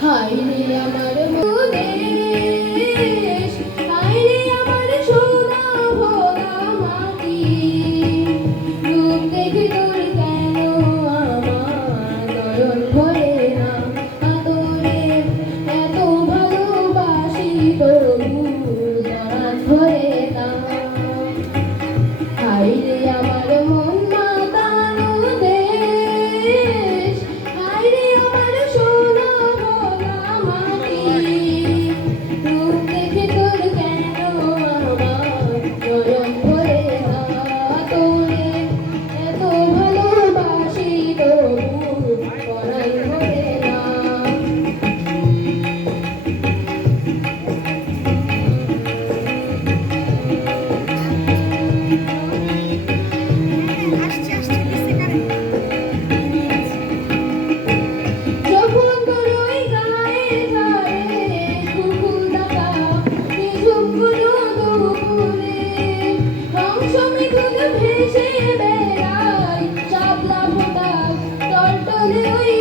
High রে আমার মোদেশ You.